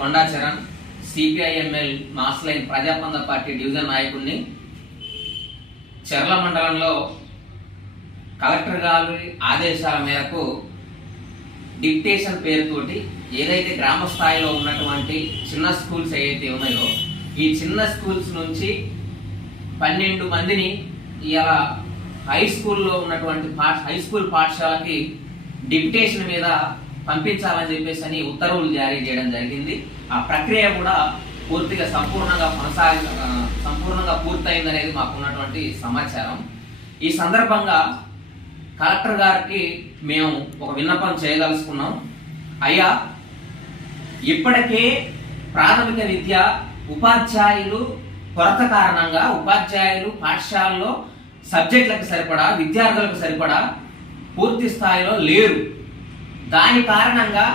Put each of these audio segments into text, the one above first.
కొండా Charan, CPIML Mass Line ప్రజాపంద party division నాయకుడిని. చెర్ల మండలంలో కలెక్టర్ గారి ఆదేశాల మేరకు డిక్టేషన్ పేరుతోటి ఏదైతే గ్రామ స్థాయిలో ఉన్నటువంటి చిన్న స్కూల్స్ ఏవైతే ఉన్నాయో ఈ చిన్న స్కూల్స్ నుంచి 12 మందిని ఇలా హై స్కూల్లో ఉన్నటువంటి హై స్కూల్ పాఠశాలకి డిక్టేషన్ మీద పంపించాలని చెప్పేసి ఉత్తర్వులు జారీ చేయడం జరిగింది. ఆ ప్రక్రియ కూడా పూర్తిగా సంపూర్ణంగా పూర్తయిందనేది మాకు ఉన్నటువంటి సమాచారం. ఈ సందర్భంగా కలెక్టర్ గారికి మేము ఒక విన్నపం చేయదలుచుకున్నాం. అయ్యా, ఇప్పటికే ప్రాథమిక విద్య ఉపాధ్యాయులు కొరత కారణంగా ఉపాధ్యాయులు పాఠశాలలో సబ్జెక్టులకు సరిపడా విద్యార్థులకు సరిపడా పూర్తి స్థాయిలో లేరు. దాని కారణంగా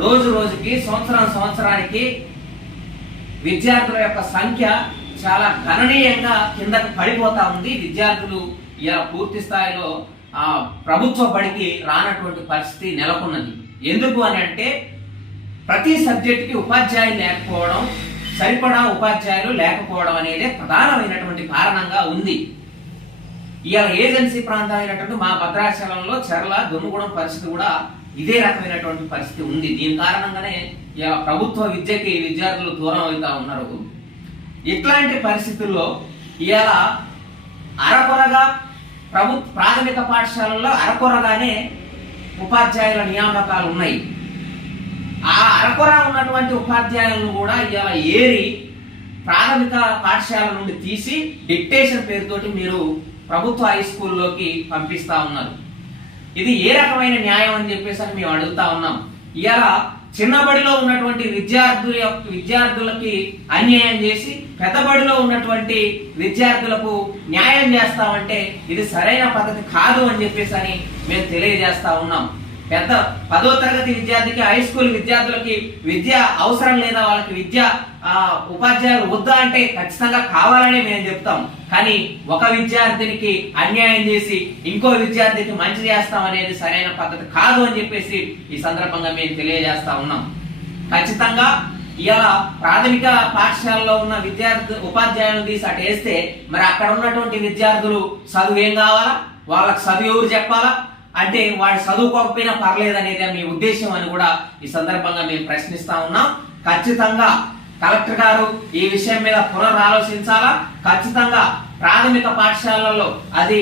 రోజు రోజుకి సంవత్సరానికి విద్యార్థుల యొక్క సంఖ్య చాలా గణనీయంగా కిందకు పడిపోతా ఉంది. విద్యార్థులు ఇలా పూర్తి స్థాయిలో ప్రభుత్వ బడికి రానటువంటి పరిస్థితి నెలకొన్నది. ఎందుకు అని అంటే ప్రతి సబ్జెక్టుకి ఉపాధ్యాయులు లేకపోవడం, సరిపడా ఉపాధ్యాయులు లేకపోవడం అనేది ప్రధానమైనటువంటి కారణంగా ఉంది. ఇలా ఏజెన్సీ ప్రాంతమైనటువంటి మా భద్రాచలంలో చెర్ల దుమ్ముగూడెం పరిస్థితి కూడా ఇదే రకమైనటువంటి పరిస్థితి ఉంది. దీని కారణంగానే ఇలా ప్రభుత్వ విద్యకి విద్యార్థులు దూరం అవుతా ఉన్నారు. ఇట్లాంటి పరిస్థితుల్లో ఇలా అరకొరగా ప్రాథమిక పాఠశాలల్లో అరకొరగానే ఉపాధ్యాయుల నియామకాలు ఉన్నాయి. ఆ అరకొర ఉన్నటువంటి ఉపాధ్యాయులను కూడా ఇలా ఏరి ప్రాథమిక పాఠశాల నుండి తీసి డిక్టేషన్ పేరుతోటి మీరు ప్రభుత్వ హై స్కూల్లోకి పంపిస్తా ఉన్నారు. ఇది ఏ రకమైన న్యాయం అని చెప్పేసి మేము అడుగుతా ఉన్నాం. ఇలా చిన్నబడిలో ఉన్నటువంటి విద్యార్థులకి అన్యాయం చేసి పెద్దబడిలో ఉన్నటువంటి విద్యార్థులకు న్యాయం చేస్తామంటే ఇది సరైన పద్ధతి కాదు అని చెప్పేసి మేము తెలియజేస్తా ఉన్నాం. 10వ తరగతి విద్యార్థికి హై స్కూల్ విద్యార్థులకి విద్య అవసరం లేదా, వాళ్ళకి విద్య ఉపాధ్యాయులు వద్దా అంటే ఖచ్చితంగా కావాలని మేము చెప్తాం. కానీ ఒక విద్యార్థినికి అన్యాయం చేసి ఇంకో విద్యార్థికి మంచి చేస్తాం అనేది సరైన పద్ధతి కాదు అని చెప్పేసి ఈ సందర్భంగా మేము తెలియజేస్తా ఉన్నాం. ఖచ్చితంగా ఇలా ప్రాథమిక పాఠశాలలో ఉన్న ఉపాధ్యాయులను తీసి అటు వేస్తే మరి అక్కడ ఉన్నటువంటి విద్యార్థులు చదువు ఏం కావాలా, వాళ్ళకి చదువు ఎవరు చెప్పాలా అంటే వాడు చదువుకోకపోయినా పర్లేదనేది మీ ఉద్దేశం అని కూడా ఈ సందర్భంగా మేము ప్రశ్నిస్తా ఉన్నాం. ఖచ్చితంగా కలెక్టర్ గారు ఈ విషయం మీద పునరాలోచించాలా. ఖచ్చితంగా ప్రాథమిక పాఠశాలలో అది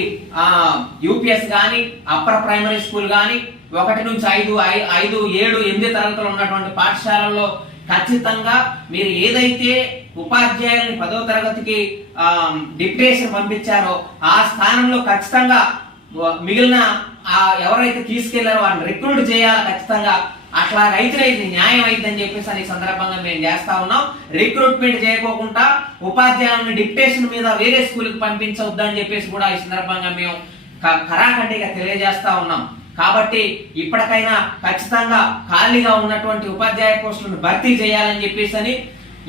యూపీఎస్ గాని అప్పర్ ప్రైమరీ స్కూల్ గాని 1 నుంచి 5, 7, 8 తరగతులు ఉన్నటువంటి పాఠశాలలో ఖచ్చితంగా మీరు ఏదైతే ఉపాధ్యాయుల్ని 10వ తరగతికి డిక్టేషన్ పంపించారో ఆ స్థానంలో ఖచ్చితంగా మిగిలిన ఎవరైతే తీసుకెళ్లారో వారిని రిక్రూట్ చేయాలి. ఖచ్చితంగా అట్లా రైతులైతే న్యాయం అయిద్దని చెప్పేసి ఈ సందర్భంగా మేము చేస్తా ఉన్నాం. రిక్రూట్మెంట్ చేయకోకుండా ఉపాధ్యాయులను డిక్టేషన్ మీద వేరే స్కూల్కి పంపించవద్దని చెప్పేసి కూడా ఈ సందర్భంగా మేము ఖరాఖండిగా తెలియజేస్తా ఉన్నాం. కాబట్టి ఇప్పటికైనా ఖచ్చితంగా ఖాళీగా ఉన్నటువంటి ఉపాధ్యాయ పోస్టులను భర్తీ చేయాలని చెప్పేసి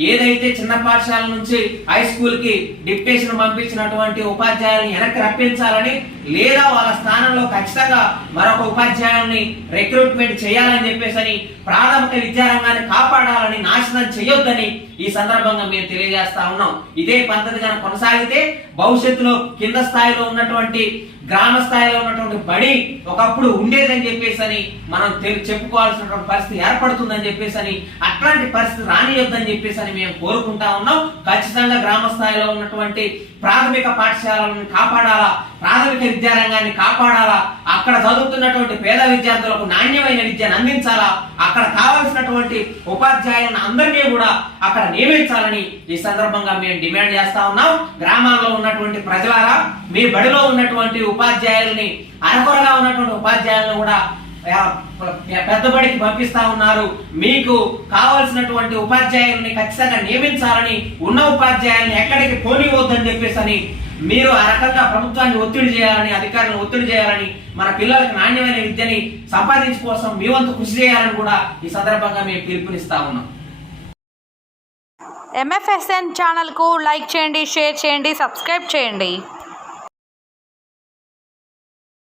ఏదైతే చిన్న పాఠశాల నుంచి హై స్కూల్ కి డిక్టేషన్ పంపించినటువంటి ఉపాధ్యాయుల్ని వెనక్కి రప్పించాలని, లేదా వాళ్ళ స్థానంలో ఖచ్చితంగా మరొక ఉపాధ్యాయుల్ని రిక్రూట్మెంట్ చేయాలని చెప్పేసి ప్రాథమిక విద్యారంగాన్ని కాపాడాలని, నాశనం చేయొద్దని ఈ సందర్భంగా మేము తెలియజేస్తా ఉన్నాం. ఇదే పద్ధతిగా కొనసాగితే భవిష్యత్తులో కింద స్థాయిలో ఉన్నటువంటి గ్రామ స్థాయిలో ఉన్నటువంటి బడి ఒకప్పుడు ఉండేదని చెప్పేసి మనం చెప్పుకోవాల్సినటువంటి పరిస్థితి ఏర్పడుతుందని చెప్పేసి అట్లాంటి పరిస్థితి రానియొద్దని చెప్పేసి మేము కోరుకుంటా ఉన్నాం. ఖచ్చితంగా గ్రామ స్థాయిలో ఉన్నటువంటి ప్రాథమిక పాఠశాలను కాపాడాలా, ప్రాథమిక విద్యారంగాన్ని కాపాడాలా, అక్కడ చదువుతున్నటువంటి పేద విద్యార్థులకు నాణ్యమైన విద్యను అందించాలా, అక్కడ కావాల్సినటువంటి ఉపాధ్యాయులను అందరినీ కూడా అక్కడ నియమించాలని ఈ సందర్భంగా మేము డిమాండ్ చేస్తా ఉన్నాం. గ్రామాల్లో ఉన్నటువంటి ప్రజలారా, మీ బడిలో ఉన్నటువంటి ఉపాధ్యాయుల్ని అరకొరగా ఉన్నటువంటి ఉపాధ్యాయులను కూడా పెద్ద బడికి పంపిస్తా ఉన్నారు. మీకు కావాల్సినటువంటి ఉపాధ్యాయుల్ని ఖచ్చితంగా నియమించాలని, ఉన్న ఉపాధ్యాయుల్ని ఎక్కడికి పోనివద్దని చెప్పేసి మీరు ఆ రకంగా ప్రభుత్వాన్ని ఒత్తిడి చేయాలని, అధికారులను ఒత్తిడి చేయాలని, మన పిల్లలకు నాణ్యమైన విద్యని సంపాదించుకోసం మీ వంతు కృషి చేయాలని కూడా ఈ సందర్భంగా మేము పిలుపునిస్తా ఉన్నాం. MFSN ఛానల్కు లైక్ చేయండి, షేర్ చేయండి, సబ్స్క్రైబ్ చేయండి.